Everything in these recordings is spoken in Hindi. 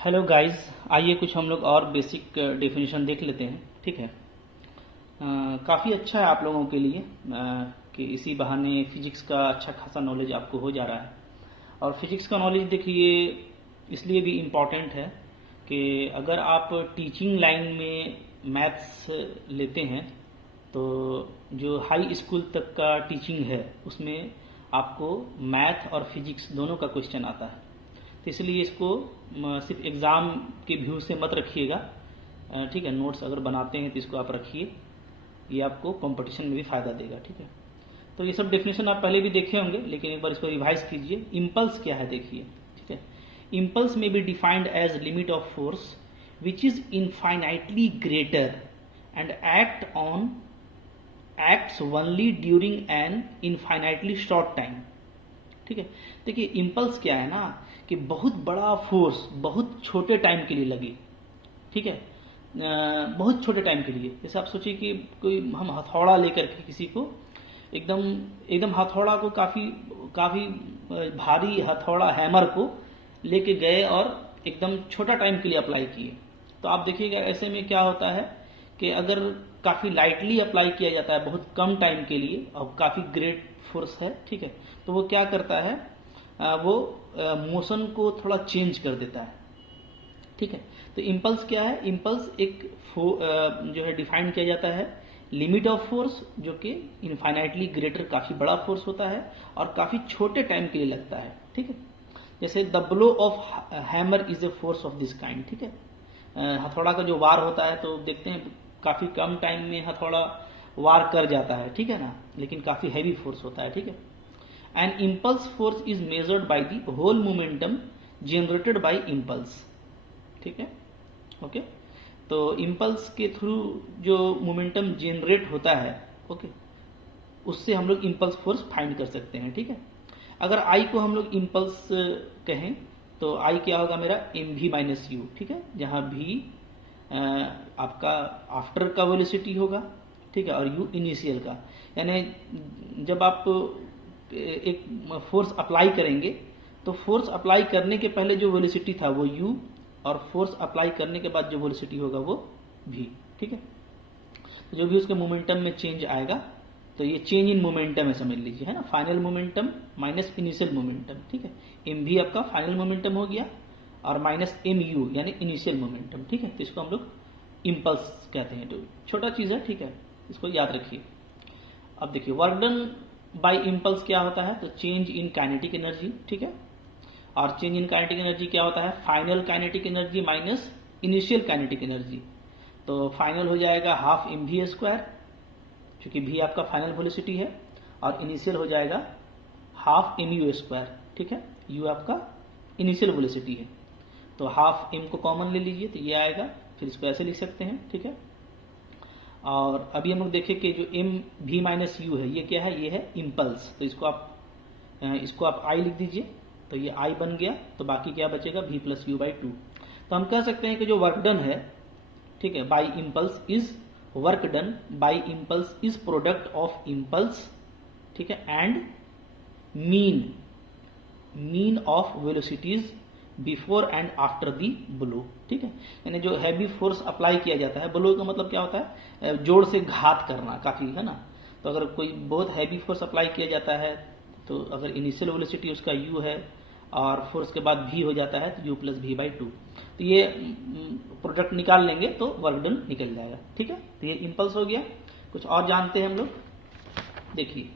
हेलो गाइस, आइए कुछ हम लोग और बेसिक डेफिनेशन देख लेते हैं। ठीक है। काफ़ी अच्छा है आप लोगों के लिए कि इसी बहाने फिजिक्स का अच्छा खासा नॉलेज आपको हो जा रहा है। और फिजिक्स का नॉलेज देखिए इसलिए भी इम्पॉर्टेंट है कि अगर आप टीचिंग लाइन में मैथ्स लेते हैं तो जो हाई स्कूल तक का टीचिंग है उसमें आपको मैथ और फिजिक्स दोनों का क्वेश्चन आता है। तो इसलिए इसको सिर्फ एग्ज़ाम के व्यू से मत रखिएगा। ठीक है, नोट्स अगर बनाते हैं तो इसको आप रखिए, ये आपको कंपटीशन में भी फ़ायदा देगा। ठीक है, तो ये सब डेफिनेशन आप पहले भी देखे होंगे, लेकिन एक बार इसको रिवाइज कीजिए। इम्पल्स क्या है देखिए। ठीक है, इम्पल्स में be defined age limit of force which is infinitely greater and acts only during an infinitely short time. ठीक है, देखिए इम्पल्स क्या है ना कि बहुत बड़ा फोर्स बहुत छोटे टाइम के लिए लगे। ठीक है, बहुत छोटे टाइम के लिए। जैसे आप सोचिए कि कोई हम हथौड़ा लेकर के किसी को एकदम एकदम हथौड़ा को काफ़ी काफ़ी भारी हथौड़ा हैमर को लेके गए और एकदम छोटा टाइम के लिए अप्लाई किए, तो आप देखिएगा ऐसे में क्या होता है कि अगर काफ़ी लाइटली अप्लाई किया जाता है बहुत कम टाइम के लिए और काफ़ी ग्रेट फोर्स है, ठीक है, तो वो क्या करता है, वो मोशन को थोड़ा चेंज कर देता है। ठीक है, तो इम्पल्स क्या है, इम्पल्स एक जो है डिफाइन किया जाता है लिमिट ऑफ फोर्स जो कि इनफाइनाइटली ग्रेटर काफ़ी बड़ा फोर्स होता है और काफ़ी छोटे टाइम के लिए लगता है। ठीक है, जैसे the blow of hammer is a force of this kind. ठीक है, हथौड़ा का जो वार होता है तो देखते हैं काफ़ी कम टाइम में हथौड़ा वार कर जाता है, ठीक है ना, लेकिन काफ़ी हैवी फोर्स होता है। ठीक है, an impulse force is measured by the whole momentum generated by impulse. ठीक है, ओके, तो इम्पल्स के थ्रू जो मोमेंटम जनरेट होता है, ओके, उससे हम लोग इम्पल्स फोर्स फाइंड कर सकते हैं। ठीक है, अगर आई को हम लोग इम्पल्स कहें तो आई क्या होगा मेरा एम भी माइनस यू। ठीक है, जहां भी आपका आफ्टर का वेलोसिटी होगा, ठीक है, और यू इनिशियल का, यानी जब आप एक फोर्स अप्लाई करेंगे तो फोर्स अप्लाई करने के पहले जो वेलोसिटी था वो यू, और फोर्स अप्लाई करने के बाद जो वेलोसिटी होगा वो भी। ठीक है, तो जो भी उसके मोमेंटम में चेंज आएगा तो ये चेंज इन मोमेंटम है, समझ लीजिए, है ना, final momentum minus initial momentum. ठीक है, एम भी आपका फाइनल मोमेंटम हो गया और माइनस एम यू यानी इनिशियल मोमेंटम। ठीक है, तो इसको हम लोग इम्पल्स कहते हैं। तो छोटा चीज है, ठीक है, इसको याद रखिए। अब देखिए वर्क डन बाय इम्पल्स क्या होता है, तो चेंज इन काइनेटिक एनर्जी। ठीक है, और चेंज इन काइनेटिक एनर्जी क्या होता है, final kinetic energy minus initial kinetic energy. तो फाइनल हो जाएगा हाफ एम वी स्क्वायर, क्योंकि भी आपका फाइनल वेलोसिटी है, और इनिशियल हो जाएगा हाफ एम यू स्क्वायर। ठीक है, यू आपका इनिशियल वेलोसिटी है, तो हाफ एम को कॉमन ले लीजिए तो ये आएगा, फिर इसको ऐसे लिख सकते हैं। ठीक है, और अभी हम लोग देखें कि जो एम भी माइनस यू है ये क्या है, ये है इम्पल्स, तो इसको आप आई लिख दीजिए, तो ये आई बन गया, तो बाकी क्या बचेगा v plus you by two. तो हम कह सकते हैं कि जो वर्क डन है, ठीक है, by impulse is work done by impulse is product of impulse, ठीक है, and mean of velocities before and after the blow. ठीक है, यानी जो हैवी फोर्स अप्लाई किया जाता है, ब्लो का मतलब क्या होता है, जोर से घात करना काफी, है ना, तो अगर कोई बहुत हैवी फोर्स अप्लाई किया जाता है तो अगर इनिशियल वेलोसिटी उसका u है और फोर्स के बाद v हो जाता है तो u plus v by two, तो ये प्रोडक्ट निकाल लेंगे तो वर्क डन निकल जाएगा। ठीक है, तो ये इम्पल्स हो गया। कुछ और जानते हैं हम लोग, देखिए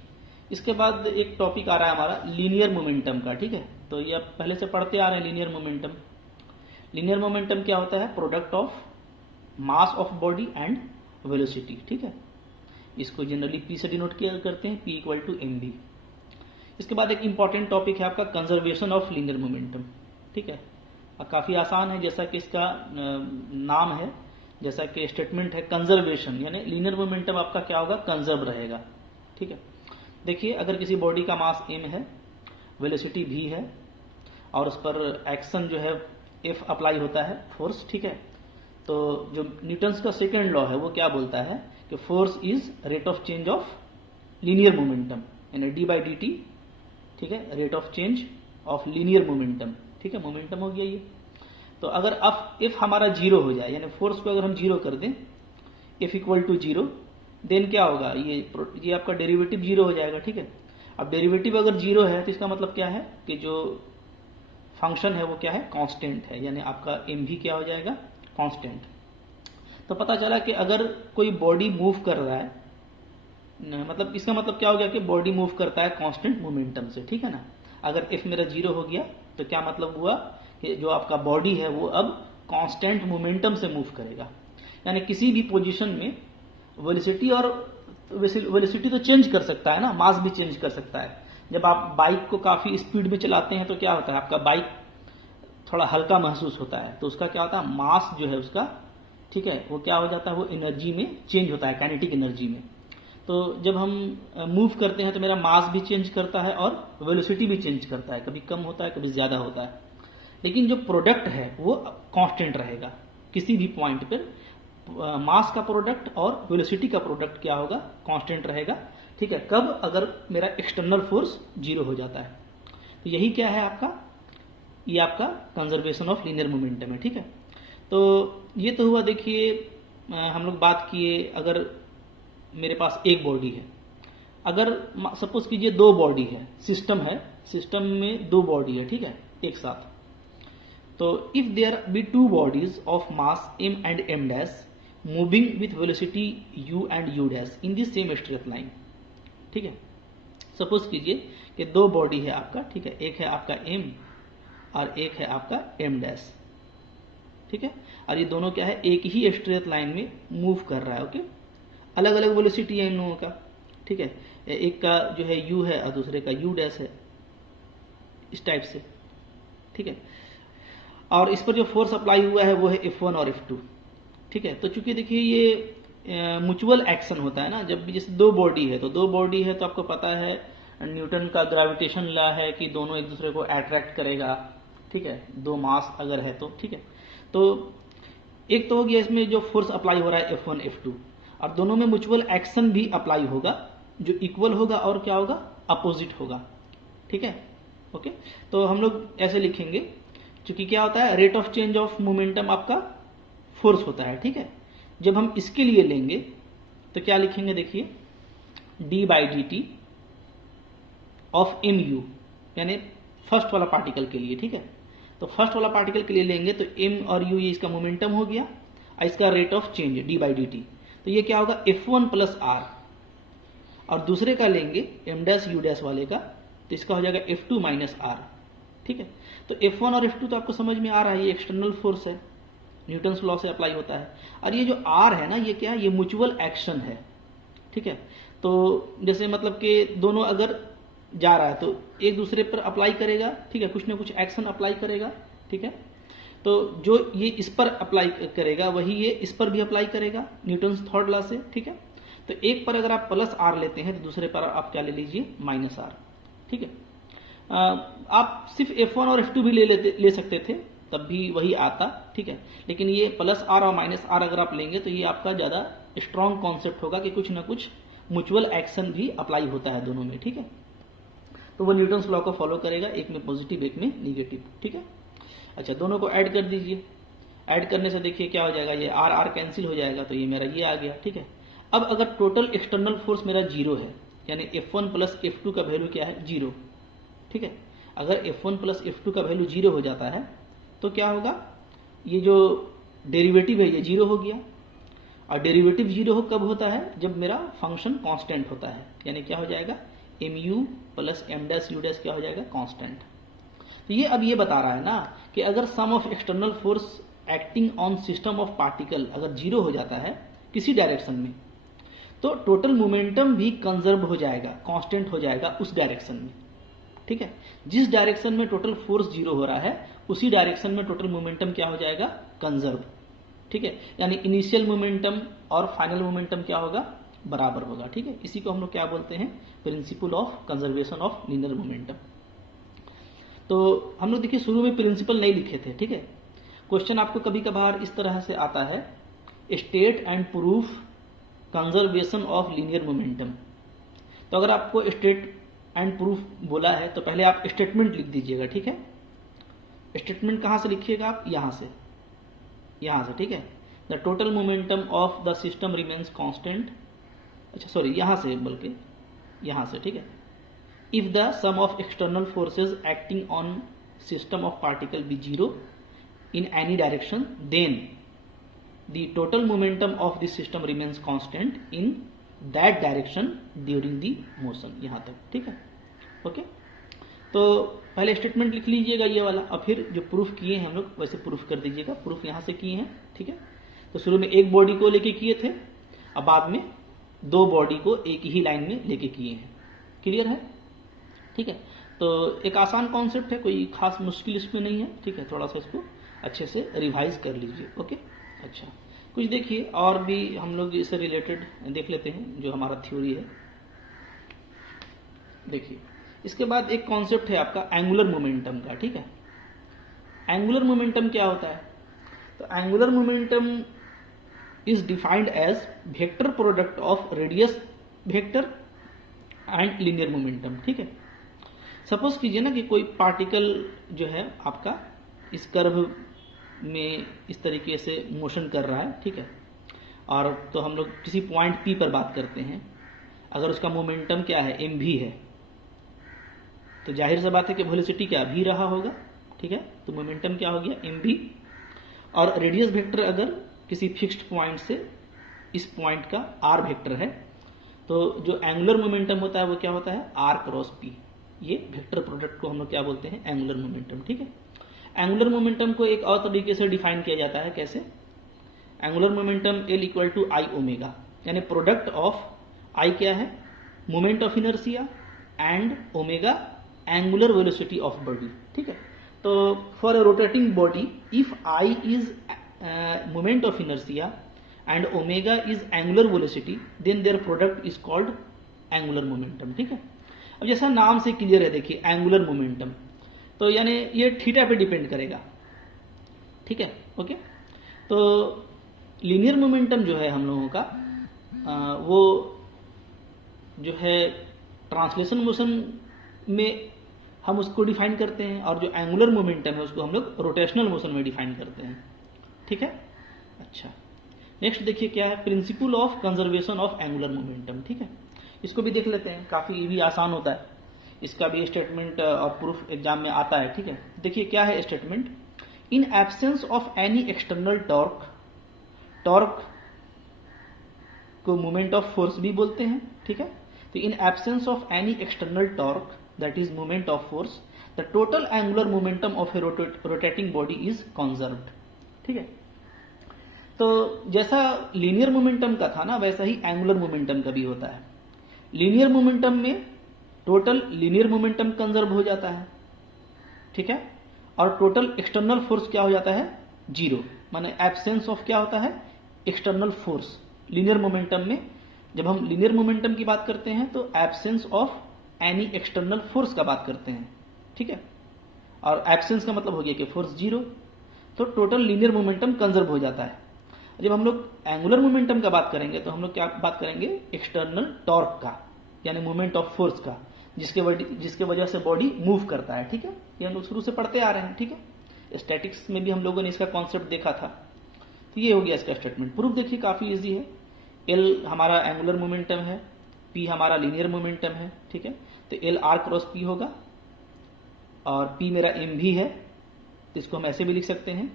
इसके बाद एक टॉपिक आ रहा है हमारा लीनियर मोमेंटम का। ठीक है, तो ये आप पहले से पढ़ते आ रहे हैं लीनियर मोमेंटम। लीनियर मोमेंटम क्या होता है, product of mass of body and velocity. ठीक है, इसको जनरली पी से डिनोट किया करते हैं, p equal to m b. इसके बाद एक इंपॉर्टेंट टॉपिक है आपका कंजर्वेशन ऑफ लीनियर मोमेंटम। ठीक है, काफी आसान है, जैसा कि इसका नाम है, जैसा कि स्टेटमेंट है कंजर्वेशन, यानी लीनियर मोमेंटम आपका क्या होगा, कंजर्व रहेगा। ठीक है, देखिए अगर किसी बॉडी का मास m है, वेलोसिटी v है, और उस पर एक्शन जो है F अप्लाई होता है, फोर्स। ठीक है, तो जो न्यूटन्स का सेकेंड लॉ है वो क्या बोलता है कि force is rate of change of linear momentum, यानी डी बाई डी टी। ठीक है, rate of change of linear momentum. ठीक है, मोमेंटम हो गया ये। तो अगर इफ हमारा जीरो हो जाए, यानी फोर्स को अगर हम जीरो कर दें, if equal to zero, then क्या होगा, ये आपका डेरिवेटिव जीरो हो जाएगा, ठीक है। अब डेरिवेटिव अगर जीरो है तो इसका मतलब क्या है कि जो फंक्शन है वो क्या है, कांस्टेंट है, यानी आपका एम भी क्या हो जाएगा, कांस्टेंट। तो पता चला कि अगर कोई बॉडी मूव कर रहा है, मतलब इसका मतलब क्या हो गया कि बॉडी मूव करता है कांस्टेंट मोमेंटम से, ठीक है ना। अगर इफ मेरा जीरो हो गया तो क्या मतलब हुआ कि जो आपका बॉडी है वो अब कांस्टेंट मोमेंटम से मूव करेगा, यानी किसी भी पोजीशन में वेलोसिटी, और वेलोसिटी तो चेंज कर सकता है ना, मास भी चेंज कर सकता है। जब आप बाइक को काफी स्पीड में चलाते हैं तो क्या होता है, आपका बाइक थोड़ा हल्का महसूस होता है, तो उसका क्या होता है, मास जो है उसका, ठीक है, वो क्या हो जाता है, वो एनर्जी में चेंज होता है, काइनेटिक एनर्जी में। तो जब हम मूव करते हैं तो मेरा मास भी चेंज करता है और वेलोसिटी भी चेंज करता है, कभी कम होता है कभी ज्यादा होता है, लेकिन जो प्रोडक्ट है वो कांस्टेंट रहेगा किसी भी पॉइंट पर। मास का प्रोडक्ट और वेलोसिटी का प्रोडक्ट क्या होगा, कांस्टेंट रहेगा, ठीक है। कब, अगर मेरा एक्सटर्नल फोर्स जीरो हो जाता है। तो यही क्या है आपका, ये आपका कंजर्वेशन ऑफ लीनियर मोमेंटम है, ठीक है। तो ये तो हुआ, देखिए हम लोग बात किए, अगर मेरे पास एक बॉडी है, अगर सपोज कीजिए दो बॉडी है, सिस्टम है, सिस्टम में दो बॉडी है, ठीक है, एक साथ। तो if there be two bodies of mass m and m dash moving with velocity u and u dash in the same straight line, ठीक है। सपोज कीजिए कि दो बॉडी है आपका, ठीक है, एक है आपका m और एक है आपका m डैश, ठीक है, और ये दोनों क्या है, एक ही स्ट्रेट लाइन में मूव कर रहा है, ओके। अलग अलग वेलोसिटी है इन लोगों का, ठीक है, एक का जो है u है और दूसरे का u डैश है, इस टाइप से, ठीक है। और इस पर जो फोर्स अप्लाई हुआ है वो है F1 और F2, ठीक है। तो चूंकि देखिए ये म्यूचुअल एक्शन होता है ना, जब भी जैसे दो बॉडी है, तो दो बॉडी है तो आपको पता है न्यूटन का ग्रेविटेशन लॉ है कि दोनों एक दूसरे को अट्रैक्ट करेगा, ठीक है, दो मास अगर है तो, ठीक है। तो एक तो हो गया इसमें जो फोर्स अप्लाई हो रहा है F1 F2, और दोनों में म्यूचुअल एक्शन भी अप्लाई होगा जो इक्वल होगा और क्या होगा, अपोजिट होगा, ठीक है, ओके। तो हम लोग ऐसे लिखेंगे, क्योंकि क्या होता है, rate of change of momentum आपका फोर्स होता है, ठीक है। जब हम इसके लिए लेंगे तो क्या लिखेंगे, देखिए d by d t of m u, यानी फर्स्ट वाला पार्टिकल के लिए, ठीक है। तो फर्स्ट वाला पार्टिकल के लिए लेंगे तो m और u ये इसका मोमेंटम हो गया, और इसका rate of change d by d T, तो ये क्या होगा F1 प्लस r, और दूसरे का लेंगे m डैश u डैश वाले का, तो इसका हो जाएगा F2 माइनस r, ठीक है। तो F1 और F2 तो आपको समझ में आ रहा है, ये एक्सटर्नल फोर्स है, न्यूटन्स लॉ से अप्लाई होता है। और ये जो R है ना, ये क्या है, ये म्यूचुअल एक्शन है, ठीक है। तो जैसे मतलब कि दोनों अगर जा रहा है तो एक दूसरे पर अप्लाई करेगा, ठीक है, कुछ ना कुछ एक्शन अप्लाई करेगा, ठीक है। तो जो ये इस पर अप्लाई करेगा वही ये इस पर भी अप्लाई करेगा न्यूटन्स थर्ड लॉ से, ठीक है। तो एक पर अगर आप प्लस R लेते हैं तो दूसरे पर आप क्या ले लीजिए, माइनस R, ठीक है। आप सिर्फ F1 और F2 भी ले सकते थे, तब भी वही आता, ठीक है। लेकिन ये प्लस R और माइनस R अगर आप लेंगे तो ये आपका ज़्यादा स्ट्रॉन्ग कॉन्सेप्ट होगा कि कुछ ना कुछ म्यूचुअल एक्शन भी अप्लाई होता है दोनों में, ठीक है। तो वो न्यूटन्स लॉ को फॉलो करेगा, एक में पॉजिटिव एक में निगेटिव, ठीक है। अच्छा, दोनों को ऐड कर दीजिए, ऐड करने से देखिए क्या हो जाएगा, ये R R कैंसिल हो जाएगा, तो ये मेरा ये आ गया, ठीक है। अब अगर टोटल एक्सटर्नल फोर्स मेरा जीरो है, यानी F1 प्लस F2 का वैल्यू क्या है, जीरो, ठीक है। अगर F1 प्लस F2 का वैल्यू जीरो हो जाता है तो क्या होगा, ये जो डेरिवेटिव है ये जीरो हो गया, और डेरिवेटिव जीरो कब होता है, जब मेरा फंक्शन कांस्टेंट होता है, यानी क्या हो जाएगा, mu plus m dash u dash क्या हो जाएगा, कांस्टेंट। तो ये अब ये बता रहा है ना कि अगर sum of external force acting on system of particle अगर जीरो हो जाता है किसी डायरेक्शन में, तो टोटल मोमेंटम भी कंजर्व हो जाएगा, कांस्टेंट हो जाएगा उस डायरेक्शन में, ठीक है। जिस डायरेक्शन में टोटल फोर्स जीरो हो रहा है उसी डायरेक्शन में टोटल मोमेंटम क्या हो जाएगा, कंजर्व, ठीक है। यानी इनिशियल मोमेंटम और फाइनल मोमेंटम क्या होगा, बराबर होगा, ठीक है। इसी को हम लोग क्या बोलते हैं, principle of conservation of linear momentum. तो हम लोग देखिए शुरू में प्रिंसिपल नहीं लिखे थे, ठीक है। क्वेश्चन आपको कभी कभार इस तरह से आता है, state and proof conservation of linear momentum. तो अगर आपको स्टेट एंड प्रूफ बोला है तो पहले आप स्टेटमेंट लिख दीजिएगा, ठीक है। स्टेटमेंट कहाँ से लिखिएगा आप, यहाँ से, ठीक है। The total momentum of the system remains constant, अच्छा सॉरी यहाँ से, बल्कि यहाँ से, ठीक है। If the sum of external forces acting on system of particle be zero in any direction, then the total momentum of the system remains constant in that direction during the motion, यहाँ तक, ठीक है। ओके, तो पहले स्टेटमेंट लिख लीजिएगा ये वाला, और फिर जो प्रूफ किए हैं हम लोग वैसे प्रूफ कर दीजिएगा। प्रूफ यहाँ से किए हैं, ठीक है। तो शुरू में एक बॉडी को लेके किए थे, अब बाद में दो बॉडी को एक ही लाइन में लेके किए हैं। क्लियर है, ठीक है। तो एक आसान कॉन्सेप्ट है, कोई खास मुश्किल इसमें नहीं है, ठीक है। थोड़ा सा इसको अच्छे से रिवाइज कर लीजिए। ओके, अच्छा, कुछ देखिए और भी हम लोग इससे रिलेटेड देख लेते हैं जो हमारा थ्योरी है। देखिए, इसके बाद एक कॉन्सेप्ट है आपका एंगुलर मोमेंटम का, ठीक है। एंगुलर मोमेंटम क्या होता है? तो angular momentum is defined as vector product of radius vector and linear momentum, ठीक है। सपोज कीजिए ना कि कोई पार्टिकल जो है आपका इस कर्व में इस तरीके से मोशन कर रहा है, ठीक है। और तो हम लोग किसी पॉइंट P पर बात करते हैं, अगर उसका मोमेंटम क्या है, mv है, तो जाहिर सा बात है कि वेलोसिटी क्या v रहा होगा, ठीक है। तो मोमेंटम क्या हो गया, mv। और रेडियस वेक्टर अगर किसी फिक्स्ड पॉइंट से इस पॉइंट का r वेक्टर है, तो जो एंगुलर मोमेंटम होता है वो क्या होता है, r क्रॉस p। ये वेक्टर प्रोडक्ट को हम लोग क्या बोलते हैं, एंगुलर मोमेंटम, ठीक है। एंगुलर मोमेंटम को एक और तरीके से डिफाइन किया जाता है, कैसे? Angular momentum L equal to I omega, यानी प्रोडक्ट ऑफ I क्या है, moment of inertia, and omega angular velocity of body, ठीक है। तो for a rotating body, if I is moment of inertia and omega is angular velocity, then their product is called angular momentum, ठीक है। अब जैसा नाम से क्लियर है, देखिए एंगुलर मोमेंटम, तो यानी ये थीटा पे डिपेंड करेगा, ठीक है। ओके, तो लीनियर मोमेंटम जो है हम लोगों का वो जो है ट्रांसलेशन मोशन में हम उसको डिफाइन करते हैं, और जो एंगुलर मोमेंटम है उसको हम लोग रोटेशनल मोशन में डिफाइन करते हैं, ठीक है। अच्छा, नेक्स्ट देखिए क्या है, principle of conservation of angular momentum, ठीक है। इसको भी देख लेते हैं, काफी भी आसान होता है, इसका भी स्टेटमेंट और प्रूफ एग्जाम में आता है, ठीक है। देखिए क्या है statement, in absence of any external torque, torque को मोमेंट ऑफ फोर्स भी बोलते हैं, ठीक है। तो in absence of any external torque that is moment of force, the total angular momentum of A rotating body is conserved, ठीक है। तो जैसा लीनियर मोमेंटम का था ना, वैसा ही एंगुलर मोमेंटम का भी होता है। लीनियर मोमेंटम में टोटल लीनियर मोमेंटम कंजर्व हो जाता है, ठीक है। और टोटल एक्सटर्नल फोर्स क्या हो जाता है, जीरो, माने एब्सेंस ऑफ क्या होता है, एक्सटर्नल फोर्स। लीनियर मोमेंटम में जब हम लीनियर मोमेंटम की बात करते हैं तो absence of any external force का बात करते हैं, ठीक है। और एब्सेंस का मतलब हो गया कि फोर्स जीरो, तो टोटल लीनियर मोमेंटम कंजर्व हो जाता है। जब हम लोग एंगुलर मोमेंटम का बात करेंगे तो हम लोग क्या बात करेंगे, एक्सटर्नल टॉर्क का, यानी मोमेंट ऑफ फोर्स का, जिसके वजह से बॉडी मूव करता है, ठीक है। ये हम लोग शुरू से पढ़ते आ रहे हैं, ठीक है। स्टैटिक्स में भी हम लोगों ने इसका कॉन्सेप्ट देखा था। तो ये हो गया इसका स्टेटमेंट। प्रूफ देखिए काफी इजी है। एल हमारा एंगुलर मोमेंटम है, पी हमारा लीनियर मोमेंटम है, ठीक है। तो एल आर क्रॉस पी होगा, और पी मेरा एम भी है, तो इसको हम ऐसे भी लिख सकते हैं।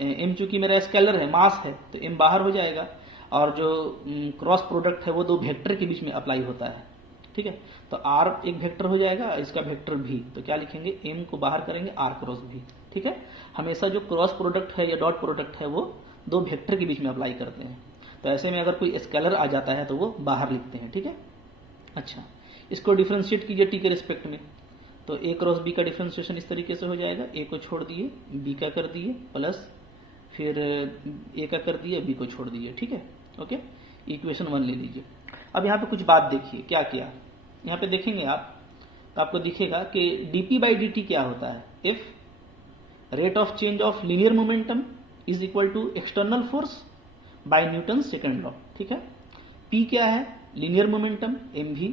एम चूंकि मेरा स्केलर है, मास है, तो एम बाहर हो जाएगा, और जो क्रॉस प्रोडक्ट है वो दो वेक्टर के बीच में अप्लाई होता है, ठीक है। तो आर एक वेक्टर हो जाएगा, इसका वेक्टर भी, तो क्या लिखेंगे, एम को बाहर करेंगे आर क्रॉस भी, ठीक है। हमेशा जो क्रॉस प्रोडक्ट है या डॉट प्रोडक्ट है वो दो वेक्टर के बीच में अप्लाई करते हैं। तो ऐसे में अगर कोई स्केलर आ जाता है तो वो बाहर लिखते हैं, ठीक है। अच्छा, इसको डिफ्रेंशिएट कीजिए टी के रिस्पेक्ट में, तो ए क्रॉस बी का डिफ्रेंशिएशन इस तरीके से हो जाएगा, ए को छोड़ दिए, बी का कर दिए, प्लस फिर ए का कर दिए, बी को छोड़ दिए, ठीक है। ओके, इक्वेशन 1 ले लीजिए। अब यहाँ पे कुछ बात देखिए क्या किया, यहाँ पे देखेंगे आप तो आपको दिखेगा कि dp बाई dt क्या होता है, if rate of change of linear momentum is equal to external force by Newton second law, ठीक है। p क्या है, लीनियर मोमेंटम mv,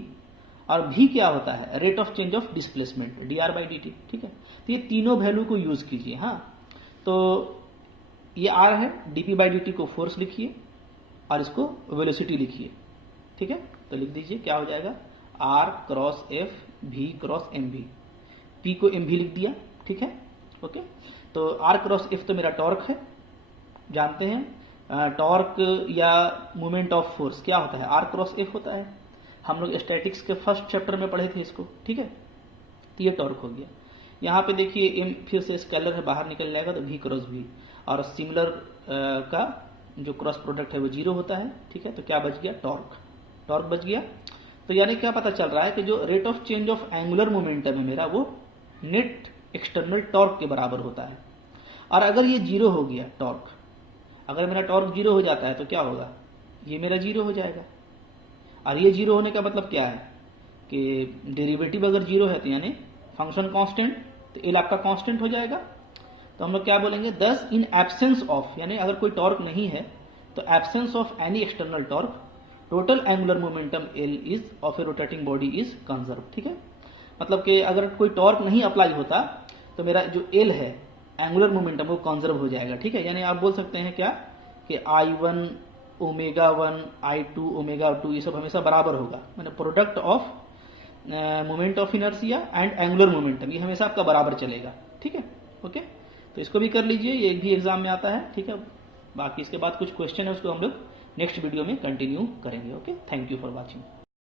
और भी क्या होता है, rate of change of displacement, dr/dt। ठीक है, तो ये तीनों वैल्यू को यूज कीजिए। हाँ, तो ये r है, dp/dt को फोर्स लिखिए और इसको वेलोसिटी लिखिए। ठीक है, तो लिख दीजिए क्या हो जाएगा, r cross f v cross mv, p को mv लिख दिया। ठीक है, ओके। तो r क्रॉस f तो मेरा टॉर्क है, जानते हैं टॉर्क या मोमेंट ऑफ फोर्स क्या होता है, r क्रॉस f होता है, हम लोग स्टैटिक्स के फर्स्ट चैप्टर में पढ़े थे इसको। ठीक है, तो ये टॉर्क हो गया। यहाँ पे देखिए m फिर से स्केलर है, बाहर निकल जाएगा तो v क्रॉस v, और सिमिलर का जो क्रॉस प्रोडक्ट है वो 0 होता है। ठीक है, तो क्या बच गया, टॉर्क, टॉर्क बच गया। तो यानी क्या पता चल रहा है कि जो rate of change of angular momentum है मेरा, वो नेट एक्सटर्नल टॉर्क के बराबर होता है। और अगर ये 0 हो गया टॉर्क, अगर मेरा टॉर्क 0 हो जाता है तो क्या होगा, ये मेरा 0 हो जाएगा। और ये 0 होने का मतलब क्या है कि डेरिवेटिव अगर 0 है तो यानी फंक्शन कांस्टेंट, तो एल आपका कांस्टेंट हो जाएगा। तो हम लोग क्या बोलेंगे, दस इन एब्सेंस ऑफ, यानी अगर कोई टॉर्क नहीं है तो absence of any external torque, total angular momentum L is of A rotating body is conserve. ठीक है, मतलब कि अगर कोई टॉर्क नहीं अप्लाई होता तो मेरा जो एल है एंगुलर मोमेंटम वो कंजर्व हो जाएगा। ठीक है, यानी आप बोल सकते हैं क्या कि I1 ω1 I2 ω2 ये सब हमेशा बराबर होगा, मैंने product of moment of inertia and angular momentum ये हमेशा आपका बराबर चलेगा। ठीक है, ओके। तो इसको भी कर लीजिए, ये भी एग्जाम में आता है। ठीक है, बाकी इसके बाद कुछ क्वेश्चन है उसको हम लोग नेक्स्ट वीडियो में कंटिन्यू करेंगे। Okay, thank you for watching.